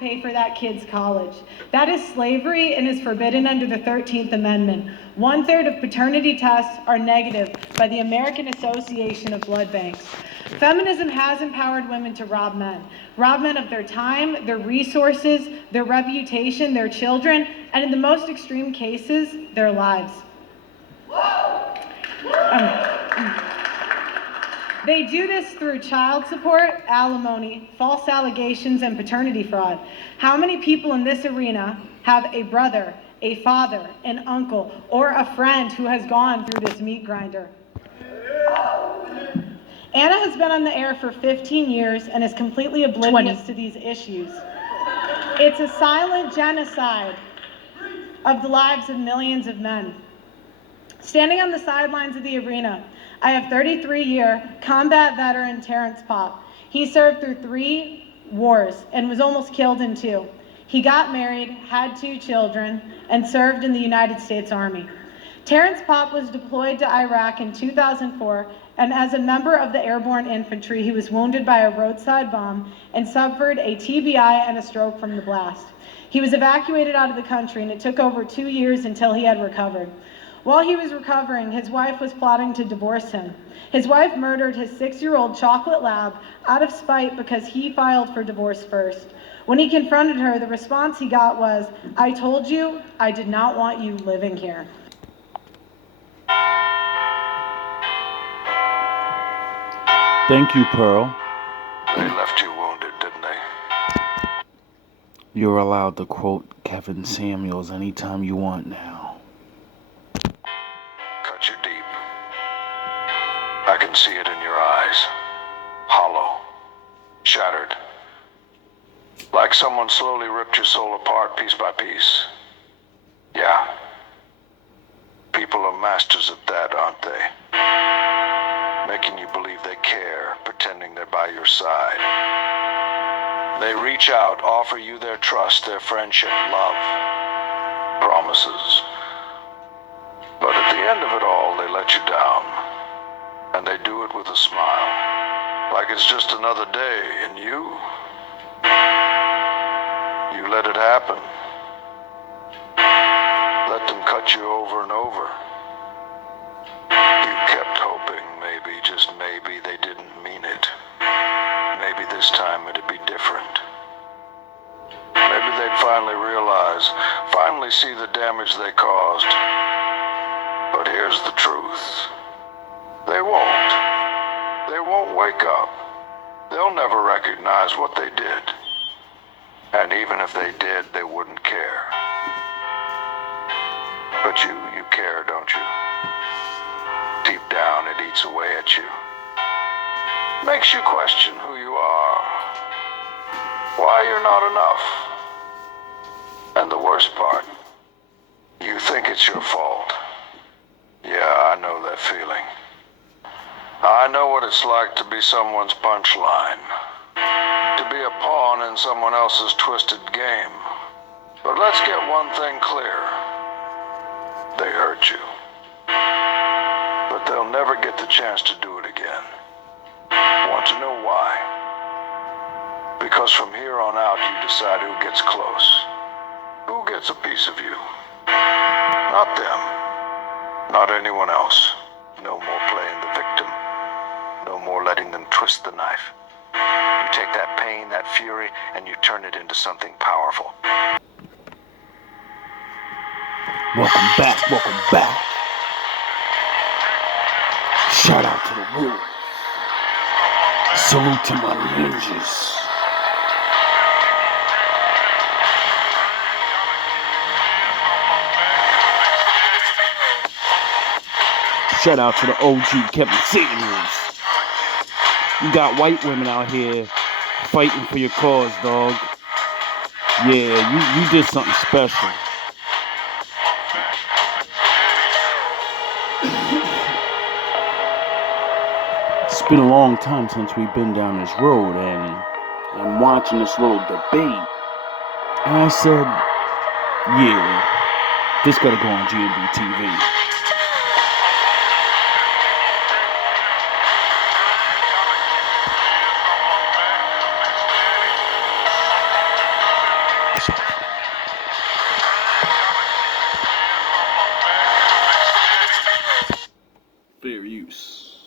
pay for that kid's college. That is slavery and is forbidden under the 13th Amendment. 1/3 of paternity tests are negative by the American Association of Blood Banks. Feminism has empowered women to rob men of their time, their resources, their reputation, their children, and in the most extreme cases, their lives. They do this through child support, alimony, false allegations, and paternity fraud. How many people in this arena have a brother, a father, an uncle, or a friend who has gone through this meat grinder? Anna has been on the air for 15 years and is completely oblivious to these issues. It's a silent genocide of the lives of millions of men. Standing on the sidelines of the arena, I have 33-year combat veteran Terrence Popp. He served through 3 wars and was almost killed in 2. He got married, had 2 children, and served in the United States Army. Terrence Popp was deployed to Iraq in 2004, and as a member of the Airborne Infantry, he was wounded by a roadside bomb and suffered a TBI and a stroke from the blast. He was evacuated out of the country, and it took over 2 years until he had recovered. While he was recovering, his wife was plotting to divorce him. His wife murdered his 6-year-old chocolate lab out of spite because he filed for divorce first. When he confronted her, the response he got was, "I told you I did not want you living here." Thank you, Pearl. They left you wounded, didn't they? You're allowed to quote Kevin Samuels anytime you want now. Cut you deep. I can see it in your eyes. Hollow. Shattered. Like someone slowly ripped your soul apart piece by piece. Yeah. People are masters at that, aren't they? Making you believe they care, pretending they're by your side. They reach out, offer you their trust, their friendship, love, promises. But at the end of it all, they let you down. And they do it with a smile. Like it's just another day, and you let it happen. Let them cut you over and over. You kept hoping, maybe, just maybe, they didn't mean it. Maybe this time it'd be different. Maybe they'd finally realize, finally see the damage they caused. But here's the truth. They won't. They won't wake up. They'll never recognize what they did. And even if they did, they wouldn't care. But you care, don't you? Deep down, it eats away at you. Makes you question who you are. Why you're not enough. And the worst part, you think it's your fault. Yeah, I know that feeling. I know what it's like to be someone's punchline. To be a pawn in someone else's twisted game. But let's get one thing clear. They hurt you. But they'll never get the chance to do it again. Want to know why? Because from here on out, you decide who gets close. Who gets a piece of you. Not them. Not anyone else. No more playing the victim. No more letting them twist the knife. You take that pain, that fury, and you turn it into something powerful. Welcome back, welcome back. Shout out to the wolves. Salute to my ninjas. Shout out to the OG Kevin Samuels. You got white women out here fighting for your cause, dog. Yeah, you did something special. It's been a long time since we've been down this road, and I'm watching this little debate. And I said, yeah, this gotta go on GMB TV. Fair use.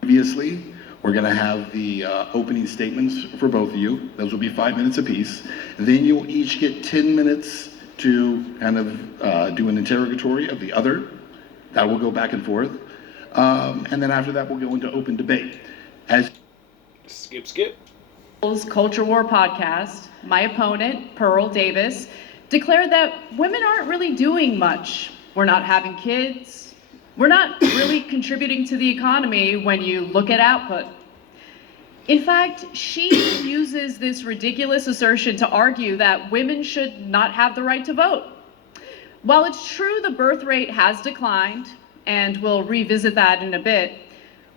Previously, we're going to have the opening statements for both of you. Those will be 5 minutes apiece. Then you'll each get 10 minutes to kind of do an interrogatory of the other. That will go back and forth. And then after that, we'll go into open debate. Skip. Culture War podcast, my opponent, Pearl Davis, declared that women aren't really doing much. We're not having kids. We're not really contributing to the economy when you look at output. In fact, she uses this ridiculous assertion to argue that women should not have the right to vote. While it's true the birth rate has declined, and we'll revisit that in a bit,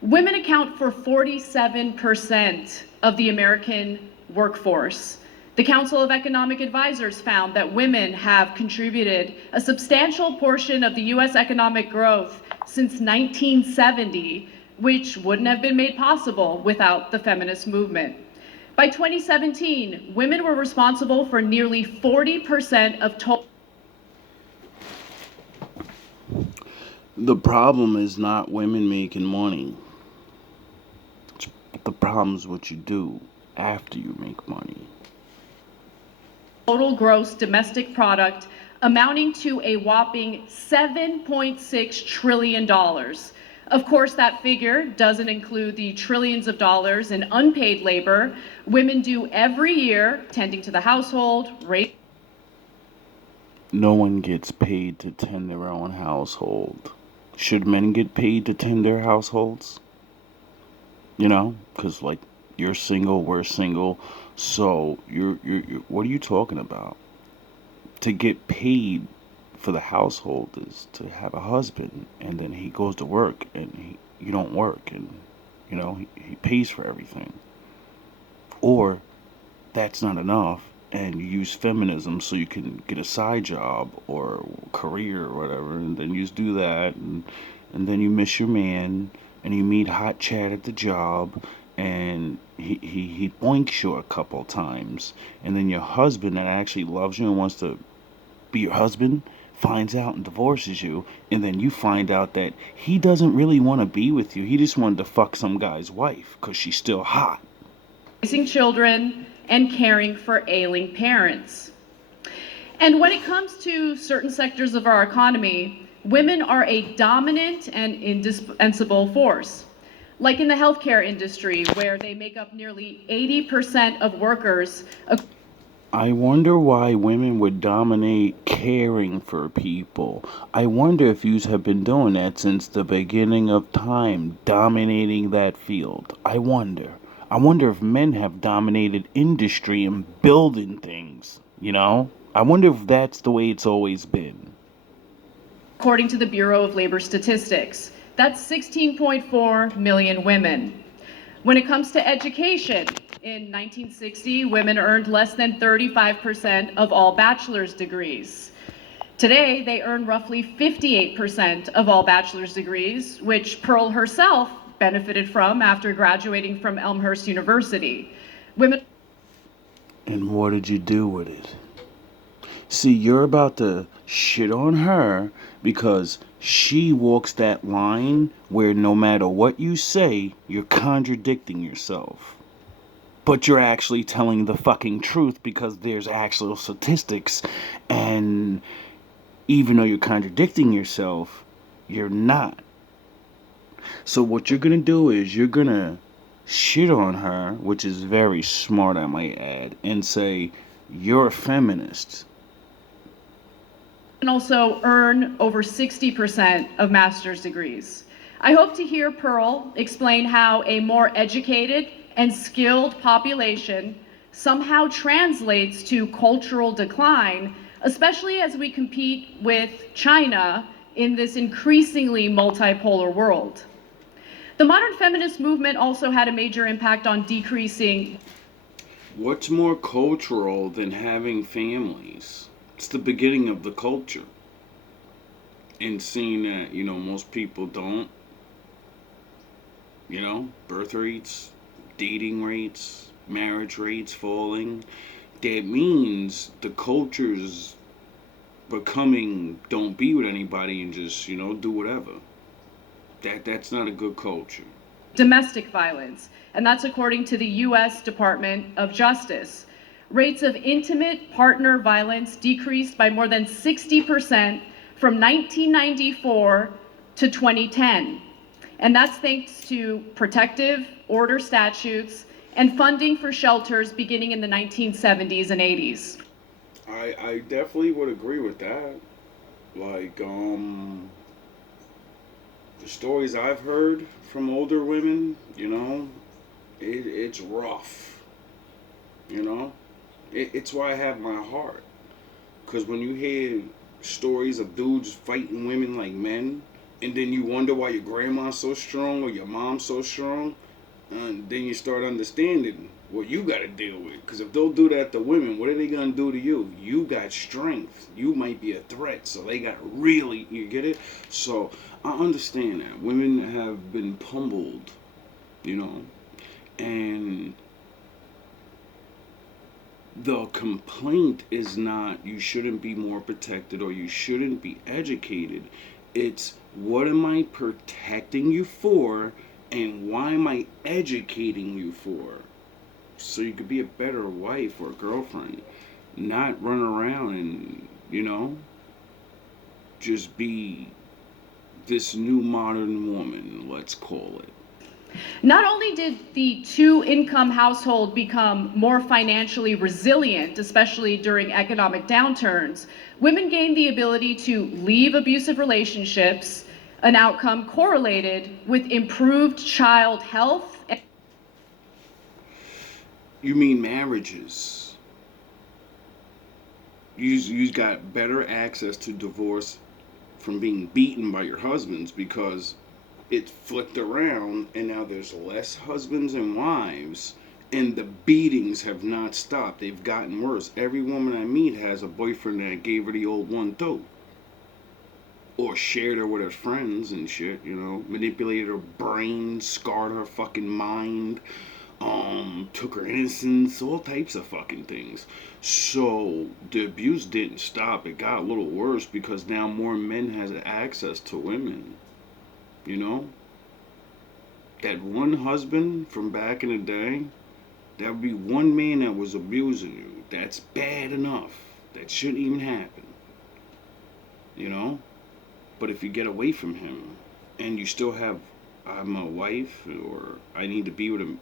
women account for 47% of the American workforce. The Council of Economic Advisors found that women have contributed a substantial portion of the US economic growth since 1970, which wouldn't have been made possible without the feminist movement. By 2017, women were responsible for nearly 40% of total. The problem is not women making money. The problem is what you do after you make money. Total gross domestic product amounting to a whopping $7.6 trillion. Of course, that figure doesn't include the trillions of dollars in unpaid labor women do every year tending to the household, No one gets paid to tend their own household. Should men get paid to tend their households? You know, because like you're single, we're single, so you're what are you talking about? To get paid for the household is to have a husband, and then he goes to work, and you don't work, and you know he pays for everything. Or that's not enough, and you use feminism so you can get a side job or career or whatever, and then you just do that, and then you miss your man, and you meet hot Chad at the job, and he boinks you a couple times, and then your husband that actually loves you and wants to be your husband finds out and divorces you, and then you find out that he doesn't really want to be with you. He just wanted to fuck some guy's wife because she's still hot. raising children, and caring for ailing parents. And when it comes to certain sectors of our economy, women are a dominant and indispensable force. Like in the healthcare industry, where they make up nearly 80% of workers. I wonder why women would dominate caring for people. I wonder if yous have been doing that since the beginning of time, dominating that field. I wonder if men have dominated industry and building things, you know? I wonder if that's the way it's always been. According to the Bureau of Labor Statistics, that's 16.4 million women. When it comes to education, in 1960, women earned less than 35% of all bachelor's degrees. Today, they earn roughly 58% of all bachelor's degrees, which Pearl herself benefited from after graduating from Elmhurst University. And what did you do with it? See, you're about to shit on her because she walks that line where no matter what you say, you're contradicting yourself. But you're actually telling the fucking truth because there's actual statistics, and even though you're contradicting yourself, you're not. So what you're gonna do is you're gonna shit on her, which is very smart, I might add, and say you're a feminist. And also earn over 60% of master's degrees. I hope to hear Pearl explain how a more educated and skilled population somehow translates to cultural decline, especially as we compete with China in this increasingly multipolar world. The modern feminist movement also had a major impact on decreasing. What's more cultural than having families? It's the beginning of the culture. And seeing that, most people don't, birth rates, dating rates, marriage rates falling, that means the culture's becoming don't be with anybody and just, do whatever. That's not a good culture. Domestic violence, and that's according to the U.S. Department of Justice. Rates of intimate partner violence decreased by more than 60% from 1994 to 2010. And that's thanks to protective order statutes and funding for shelters beginning in the 1970s and 80s. I definitely would agree with that. Like, the stories I've heard from older women, it's rough. It's why I have my heart. Because when you hear stories of dudes fighting women like men, and then you wonder why your grandma's so strong or your mom's so strong, and then you start understanding what you got to deal with. Because if they'll do that to women, what are they going to do to you? You got strength. You might be a threat. So they got really, you get it? So I understand that. Women have been pummeled, and the complaint is not you shouldn't be more protected or you shouldn't be educated. It's what am I protecting you for and why am I educating you for? So you could be a better wife or girlfriend, not run around and, just be this new modern woman, let's call it. Not only did the two-income household become more financially resilient, especially during economic downturns, women gained the ability to leave abusive relationships, an outcome correlated with improved child health. You mean marriages? You got better access to divorce from being beaten by your husbands because it flipped around and now there's less husbands and wives and the beatings have not stopped. They've gotten worse. Every woman I meet has a boyfriend that gave her the old one too. Or shared her with her friends and shit, manipulated her brain, scarred her fucking mind, took her innocence, all types of fucking things. So the abuse didn't stop. It got a little worse because now more men has access to women. That one husband from back in the day, that would be one man that was abusing you. That's bad enough. That shouldn't even happen. But if you get away from him and you still have, I'm a wife or I need to be with him,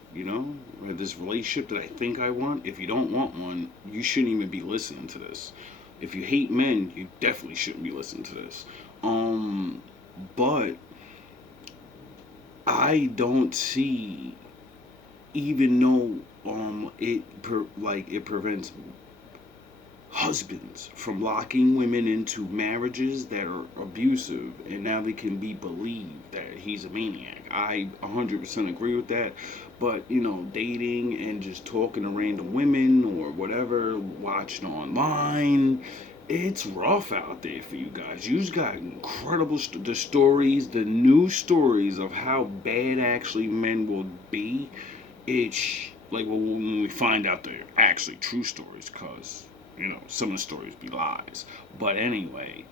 or this relationship that I think I want. If you don't want one, you shouldn't even be listening to this. If you hate men, you definitely shouldn't be listening to this. But I don't see, even though it prevents husbands from locking women into marriages that are abusive and now they can be believed that he's a maniac. I 100% agree with that. But, dating and just talking to random women or whatever, watching online, it's rough out there for you guys. You've got incredible the stories, the new stories of how bad actually men will be. It's like when we find out they're actually true stories, because some of the stories be lies. But anyway,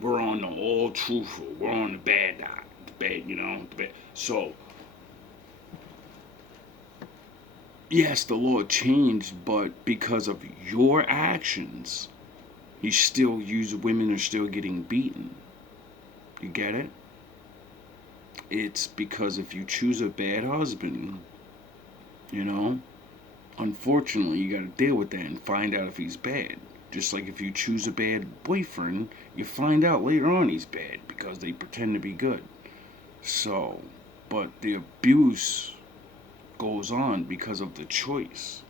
we're on the all truthful. We're on the bad side. The bad. So, yes, the law changed, but because of your actions, women are still getting beaten. You get it? It's because if you choose a bad husband, unfortunately, you gotta deal with that and find out if he's bad. Just like if you choose a bad boyfriend, you find out later on he's bad because they pretend to be good. So, but the abuse goes on because of the choice.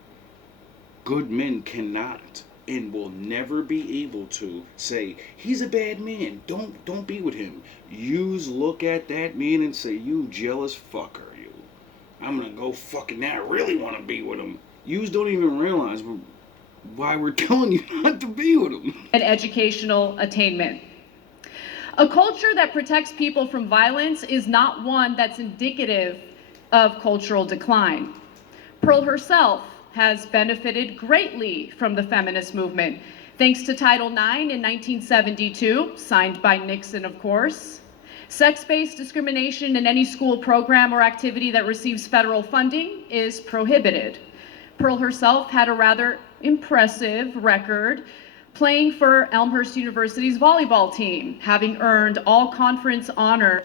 Good men cannot and will never be able to say, he's a bad man, don't be with him. Yous look at that man and say, you jealous fucker, you. I'm gonna go fucking now, I really wanna be with him. Yous don't even realize why we're telling you not to be with him. And educational attainment. A culture that protects people from violence is not one that's indicative of cultural decline. Pearl herself has benefited greatly from the feminist movement, thanks to Title IX in 1972, signed by Nixon, of course. Sex-based discrimination in any school program or activity that receives federal funding is prohibited. Pearl herself had a rather impressive record playing for Elmhurst University's volleyball team, having earned all conference honor.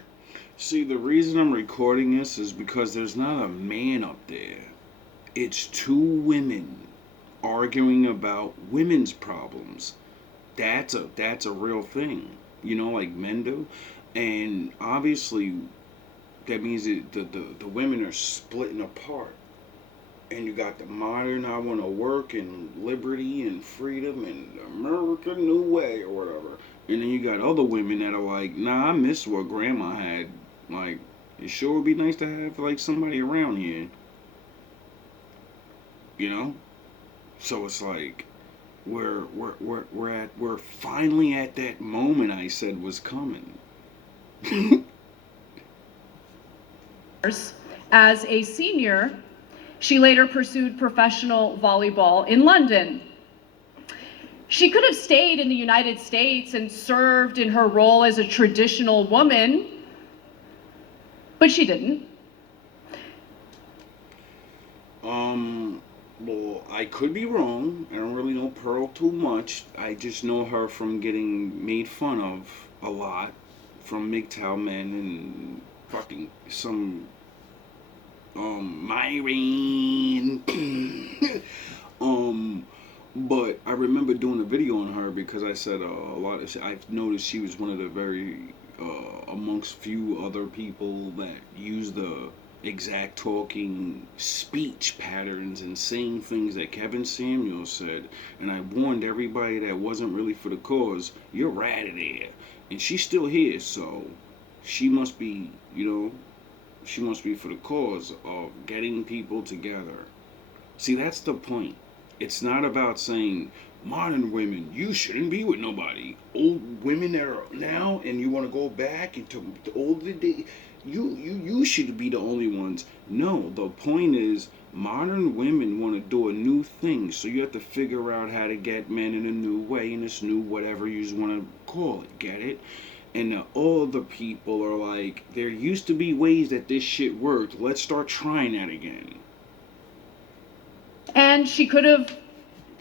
See, the reason I'm recording this is because there's not a man up there. It's two women arguing about women's problems. That's a real thing, you know, like men do. And obviously, that means that the women are splitting apart. And you got the modern, I want to work and liberty and freedom and American New Way or whatever. And then you got other women that are like, nah, I miss what grandma had. Like, it sure would be nice to have like somebody around here. You know? So it's like we're finally at that moment I said was coming. As a senior, she later pursued professional volleyball in London. She could have stayed in the United States and served in her role as a traditional woman, but she didn't. Well, I could be wrong. I don't really know Pearl too much. I just know her from getting made fun of a lot from MGTOW men and fucking some Myron. But I remember doing a video on her because I said I've noticed she was one of the very amongst few other people that use the exact talking speech patterns and saying things that Kevin Samuel said. And I warned everybody that wasn't really for the cause, you're out of there. And she's still here, so she must be, she must be for the cause of getting people together. See, that's the point. It's not about saying, modern women, you shouldn't be with nobody. Old women that are now, and you want to go back into the older days, you should be the only ones. No, the point is, modern women want to do a new thing, so you have to figure out how to get men in a new way, in this new whatever you want to call it, get it? And all the people are like, there used to be ways that this shit worked, let's start trying that again. And she could have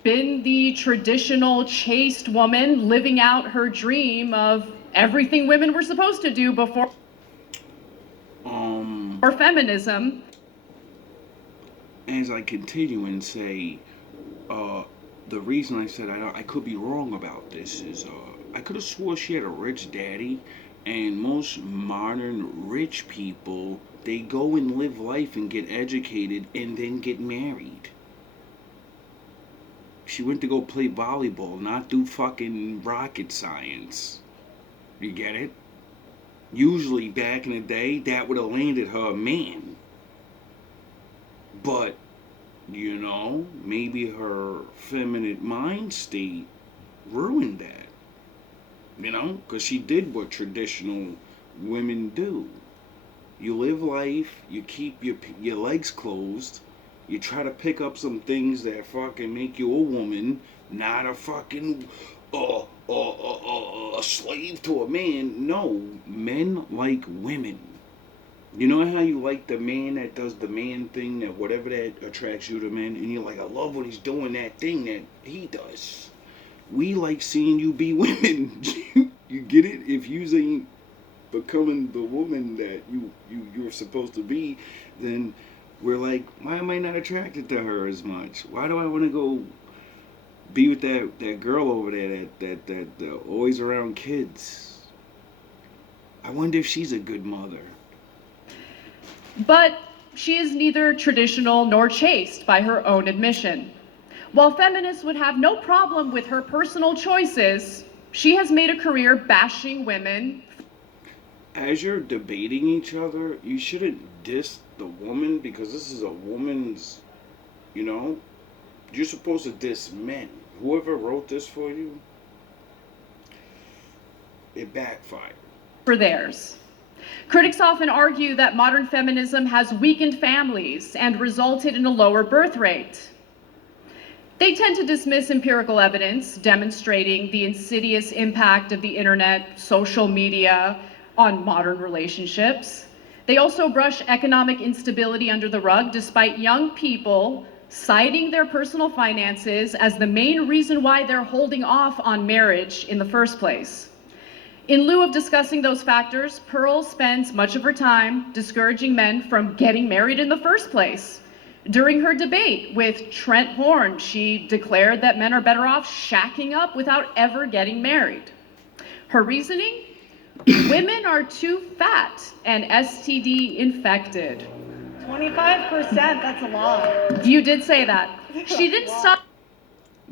been the traditional chaste woman living out her dream of everything women were supposed to do before or feminism. As I continue and say, the reason I said I could be wrong about this is I could have swore she had a rich daddy, and most modern rich people, they go and live life and get educated and then get married. She went to go play volleyball, not do fucking rocket science. You get it? Usually back in the day, that would have landed her a man. But, maybe her feminine mind state ruined that. Because she did what traditional women do. You live life, you keep your legs closed, you try to pick up some things that fucking make you a woman, not a fucking a slave to a man. No, men like women. You know how you like the man that does the man thing, that whatever that attracts you to men, and you're like, I love what he's doing, that thing that he does. We like seeing you be women. You get it? If you ain't becoming the woman that you're supposed to be, then we're like, why am I not attracted to her as much? Why do I want to go be with that girl over there that always around kids? I wonder if she's a good mother. But she is neither traditional nor chaste by her own admission. While feminists would have no problem with her personal choices, she has made a career bashing women. As you're debating each other, you shouldn't diss the woman, because this is a woman's, you're supposed to diss men. Whoever wrote this for you, it backfired. For theirs. Critics often argue that modern feminism has weakened families and resulted in a lower birth rate. They tend to dismiss empirical evidence demonstrating the insidious impact of the internet, social media on modern relationships. They also brush economic instability under the rug, despite young people citing their personal finances as the main reason why they're holding off on marriage in the first place. In lieu of discussing those factors, Pearl spends much of her time discouraging men from getting married in the first place. During her debate with Trent Horn, she declared that men are better off shacking up without ever getting married. Her reasoning? Women are too fat and STD infected. 25%, that's a lot. You did say that. She didn't stop.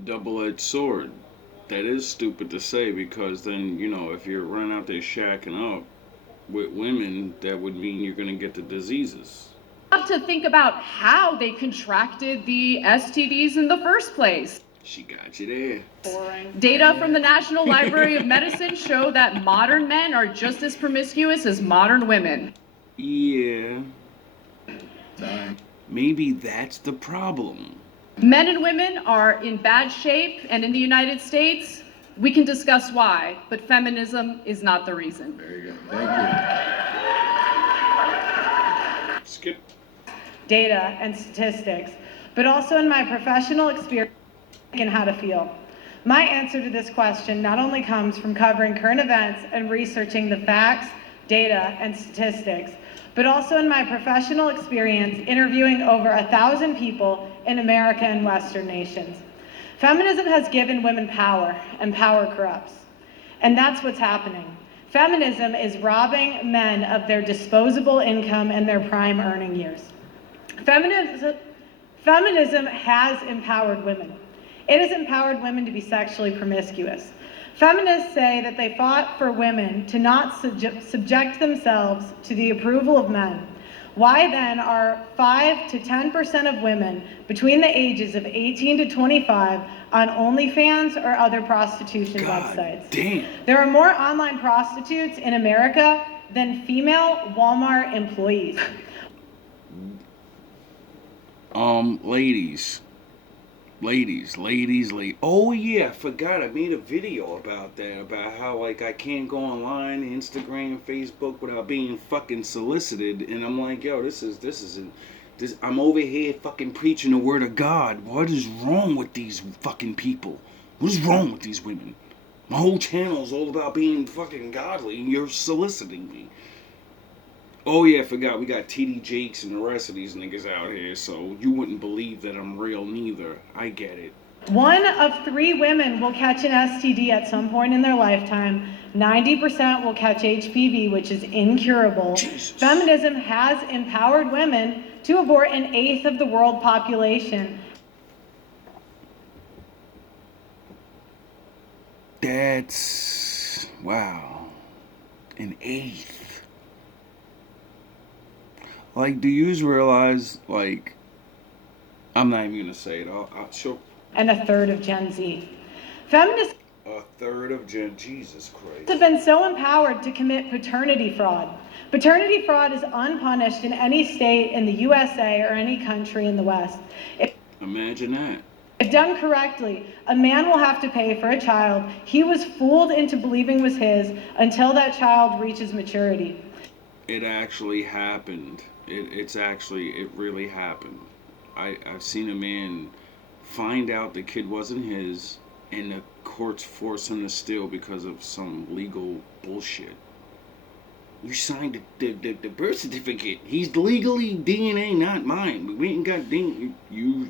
Double-edged sword. That is stupid to say, because then, you know, if you're running out there shacking up with women, that would mean you're going to get the diseases. To think about how they contracted the STDs in the first place. She got you there. Boring. Data from the National Library of Medicine show that modern men are just as promiscuous as modern women. Yeah. Die. Maybe that's the problem. Men and women are in bad shape, and in the United States, we can discuss why, but feminism is not the reason. Very good. Thank you. Skip. Data and statistics, but also in my professional experience and how to feel. My answer to this question not only comes from covering current events and researching the facts, data, and statistics, but also in my professional experience interviewing over 1,000 people in America and Western nations. Feminism has given women power, and power corrupts. And that's what's happening. Feminism is robbing men of their disposable income and their prime earning years. Feminism has empowered women. It has empowered women to be sexually promiscuous. Feminists say that they fought for women to not subject themselves to the approval of men. Why then are 5 to 10% of women between the ages of 18 to 25 on OnlyFans or other prostitution websites? Damn. There are more online prostitutes in America than female Walmart employees. Ladies. Oh yeah, I forgot. I made a video about that, about how like I can't go online, Instagram, Facebook without being fucking solicited, and I'm like, yo, this isn't. I'm over here fucking preaching the word of God. What is wrong with these fucking people? What is wrong with these women? My whole channel is all about being fucking godly, and you're soliciting me. Oh yeah, I forgot, we got TD Jakes and the rest of these niggas out here, so you wouldn't believe that I'm real neither. I get it. 1 of 3 women will catch an STD at some point in their lifetime. 90% will catch HPV, which is incurable. Jesus. Feminism has empowered women to abort 1/8 of the world population. That's... wow. 1/8. Like, do you realize, like, I'm not even gonna say it. I'll show. And 1/3 of Gen Z. Feminists 1/3 of Jesus Christ. have been so empowered to commit paternity fraud. Paternity fraud is unpunished in any state in the USA or any country in the West. Imagine that. If done correctly, a man will have to pay for a child he was fooled into believing was his until that child reaches maturity. It actually happened. It really happened. I've seen a man find out the kid wasn't his, and the courts forced him to steal because of some legal bullshit. You signed the birth certificate. He's legally DNA, not mine. We ain't got DNA.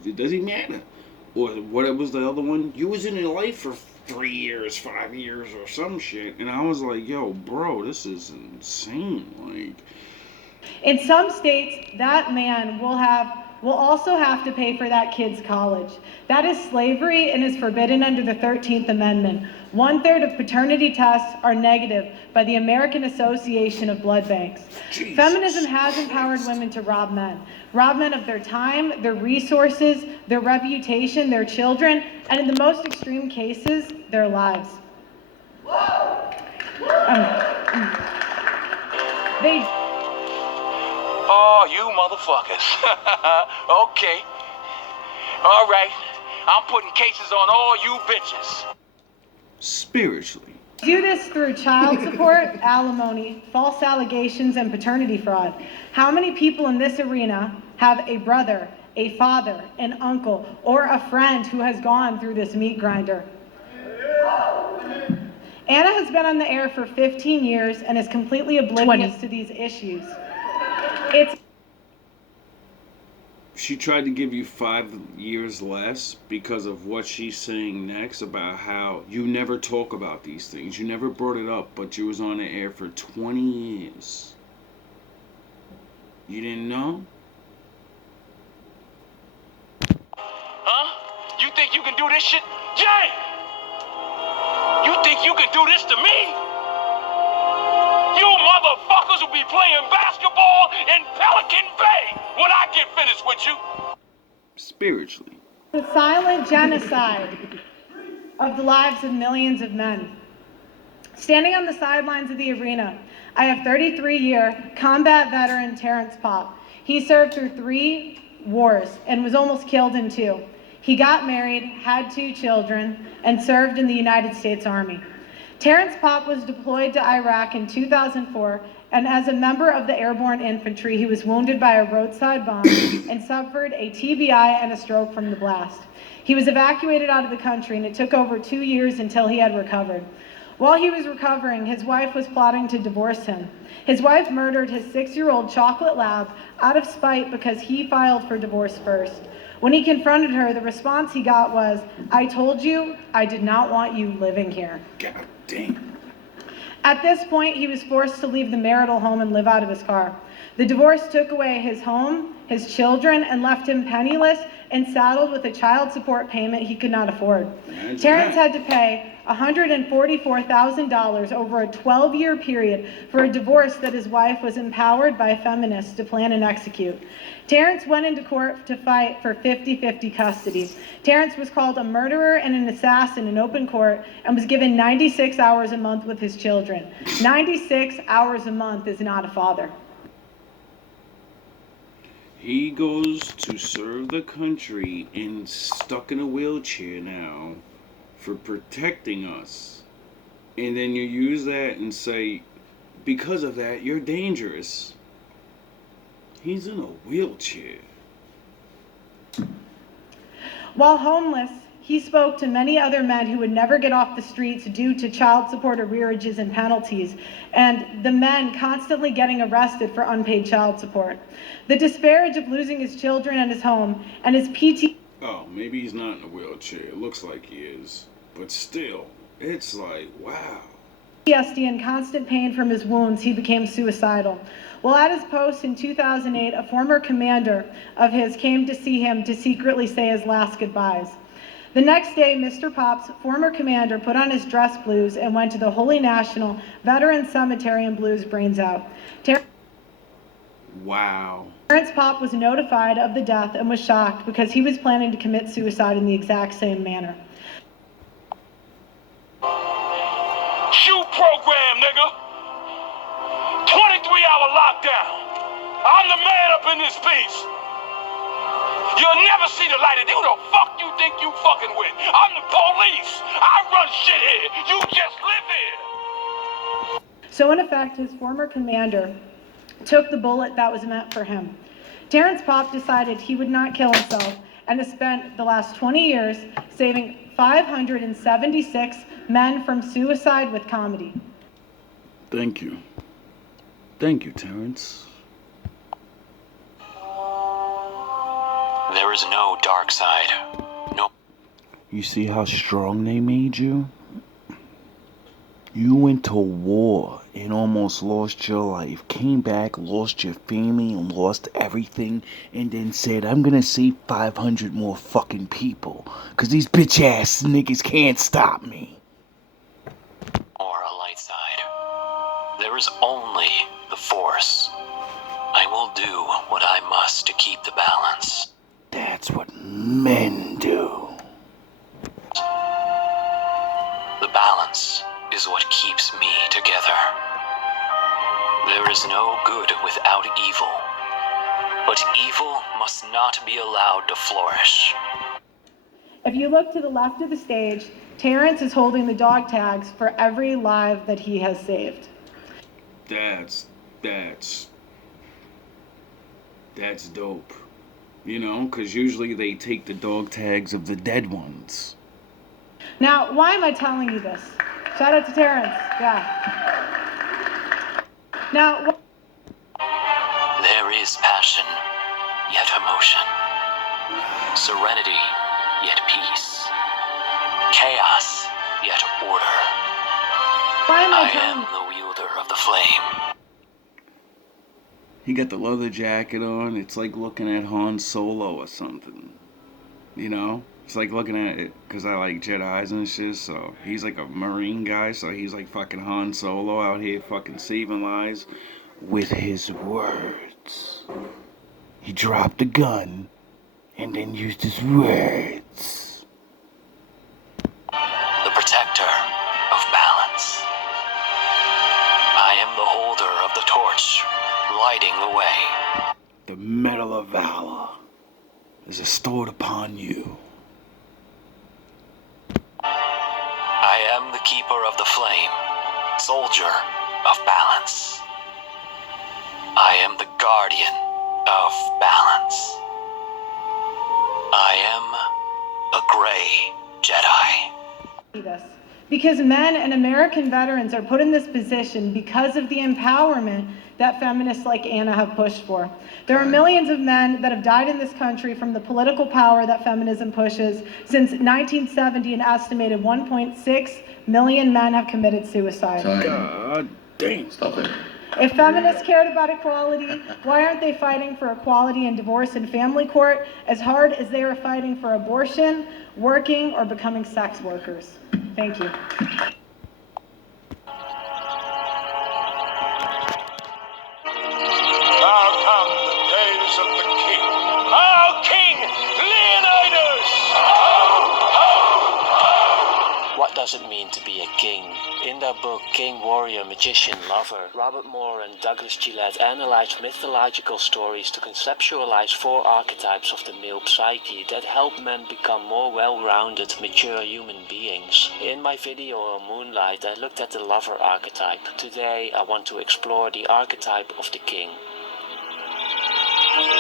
It doesn't matter. Or what was the other one? You was in your life for 3 years, 5 years, or some shit. And I was like, yo, bro, this is insane. Like, In some states, that man will also have to pay for that kid's college. That is slavery and is forbidden under the 13th Amendment. 1/3 of paternity tests are negative by the American Association of Blood Banks. Jesus Feminism has empowered women to rob men of their time, their resources, their reputation, their children, and in the most extreme cases, their lives. They Oh, you motherfuckers. Okay. All right. I'm putting cases on all you bitches. Spiritually. Do this through child support, alimony, false allegations, and paternity fraud. How many people in this arena have a brother, a father, an uncle, or a friend who has gone through this meat grinder? Anna has been on the air for 15 years and is completely oblivious to these issues. She tried to give you 5 years less because of what she's saying next about how you never talk about these things. You never brought it up, but you was on the air for 20 years. You didn't know? Huh? You think you can do this shit? Jay! You think you can do this to me? You motherfuckers will be playing basketball in Pelican Bay when I get finished with you. Spiritually. The silent genocide of the lives of millions of men. Standing on the sidelines of the arena, I have 33-year combat veteran Terrence Popp. He served through 3 wars and was almost killed in 2. He got married, had 2 children, and served in the United States Army. Terrence Popp was deployed to Iraq in 2004, and as a member of the airborne infantry, he was wounded by a roadside bomb and suffered a TBI and a stroke from the blast. He was evacuated out of the country, and it took over 2 years until he had recovered. While he was recovering, his wife was plotting to divorce him. His wife murdered his 6-year-old chocolate lab out of spite because he filed for divorce first. When he confronted her, the response he got was, "I told you I did not want you living here." God damn. At this point, he was forced to leave the marital home and live out of his car. The divorce took away his home, his children, and left him penniless and saddled with a child support payment he could not afford. Terrence had to pay $144,000 over a 12-year period for a divorce that his wife was empowered by feminists to plan and execute. Terrence went into court to fight for 50-50 custody. Terrence was called a murderer and an assassin in open court and was given 96 hours a month with his children. 96 hours a month is not a father. He goes to serve the country and stuck in a wheelchair now for protecting us. And then you use that and say, because of that, you're dangerous. He's in a wheelchair. While homeless, he spoke to many other men who would never get off the streets due to child support arrearages and penalties, and the men constantly getting arrested for unpaid child support. The disparage of losing his children and his home, and his Oh, maybe he's not in a wheelchair. It looks like he is. But still, it's like, wow. PTSD and constant pain from his wounds, he became suicidal. While at his post in 2008, a former commander of his came to see him to secretly say his last goodbyes. The next day, Mr. Popp's former commander put on his dress blues and went to the Holy National Veterans Cemetery and blew his brains out. Wow. Terrence Popp was notified of the death and was shocked because he was planning to commit suicide in the exact same manner. Shoot program, nigga. 23-hour lockdown. I'm the man up in this piece. You'll never see the light of who the fuck you think you fucking with. I'm the police. I run shit here. You just live here. So in effect, his former commander took the bullet that was meant for him. Terrence Popp decided he would not kill himself and has spent the last 20 years saving 576 men from suicide with comedy. Thank you. Thank you, Terrence. There is no dark side. No. You see how strong they made you? You went to war and almost lost your life, came back, lost your family and lost everything, and then said, I'm gonna save 500 more fucking people, cause these bitch ass niggas can't stop me. Or a light side. There is only the Force. I will do what I must to keep the balance. That's what men do. The balance is what keeps me together. There is no good without evil, but evil must not be allowed to flourish. If you look to the left of the stage, Terrence is holding the dog tags for every life that he has saved. That's dope. You know, because usually they take the dog tags of the dead ones. Now, why am I telling you this? Shout out to Terrence, yeah. Now, There is passion, yet emotion. Serenity, yet peace. Chaos, yet order. why am I I telling am you? the wielder of the flame. He got the leather jacket on. It's like looking at Han Solo or something. You know? It's like looking at it because I like Jedis and shit. So he's like a Marine guy. So he's like fucking Han Solo out here fucking saving lives with his words. He dropped a gun and then used his words. The protector of balance. I am the holder of the torch, lighting the way. The medal of valor is restored upon you. I am the keeper of the flame, soldier of balance. I am the guardian of balance. I am a gray Jedi. This because men and American veterans are put in this position because of the empowerment that feminists like Anna have pushed for. There are millions of men that have died in this country from the political power that feminism pushes. Since 1970, an estimated 1.6 million men have committed suicide. God damn. Stop it. If feminists cared about equality, why aren't they fighting for equality in divorce and family court as hard as they are fighting for abortion, working, or becoming sex workers? Thank you. Now come the days of the king. Our king, Leonidas! What does it mean to be a king? In their book King, Warrior, Magician, Lover, Robert Moore and Douglas Gillette analyzed mythological stories to conceptualize 4 archetypes of the male psyche that help men become more well-rounded, mature human beings. In my video on Moonlight, I looked at the lover archetype. Today, I want to explore the archetype of the king.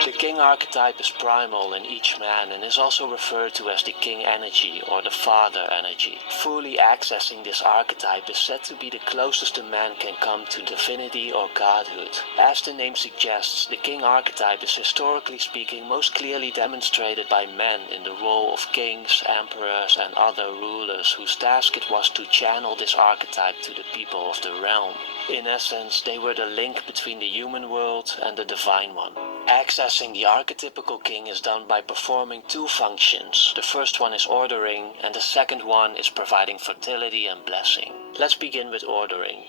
The king archetype is primal in each man and is also referred to as the king energy or the father energy. Fully accessing this archetype is said to be the closest a man can come to divinity or godhood. As the name suggests, the king archetype is historically speaking most clearly demonstrated by men in the role of kings, emperors and other rulers whose task it was to channel this archetype to the people of the realm. In essence, they were the link between the human world and the divine one. Accessing the archetypical king is done by performing 2 functions. The first one is ordering, and the second one is providing fertility and blessing. Let's begin with ordering.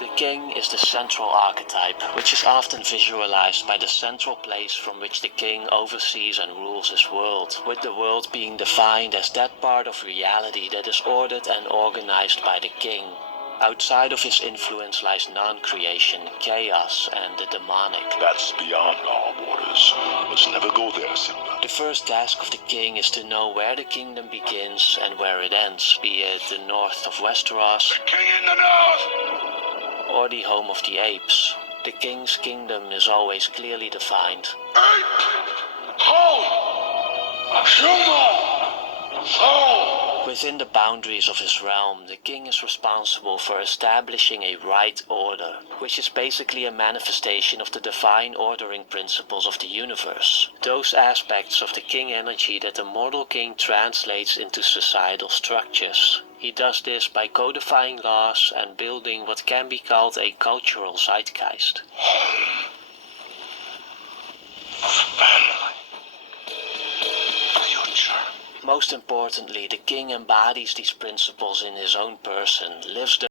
The king is the central archetype, which is often visualized by the central place from which the king oversees and rules his world, with the world being defined as that part of reality that is ordered and organized by the king. Outside of his influence lies non-creation, chaos, and the demonic. That's beyond our borders. Let's never go there, Simba. The first task of the king is to know where the kingdom begins and where it ends, be it the north of Westeros, The king in the north! or the home of the apes. The king's kingdom is always clearly defined. Ape! Home! Shumba! Home! Within the boundaries of his realm, the king is responsible for establishing a right order, which is basically a manifestation of the divine ordering principles of the universe. Those aspects of the king energy that the mortal king translates into societal structures. He does this by codifying laws and building what can be called a cultural zeitgeist. Family. Future. Most importantly, the king embodies these principles in his own person, lives them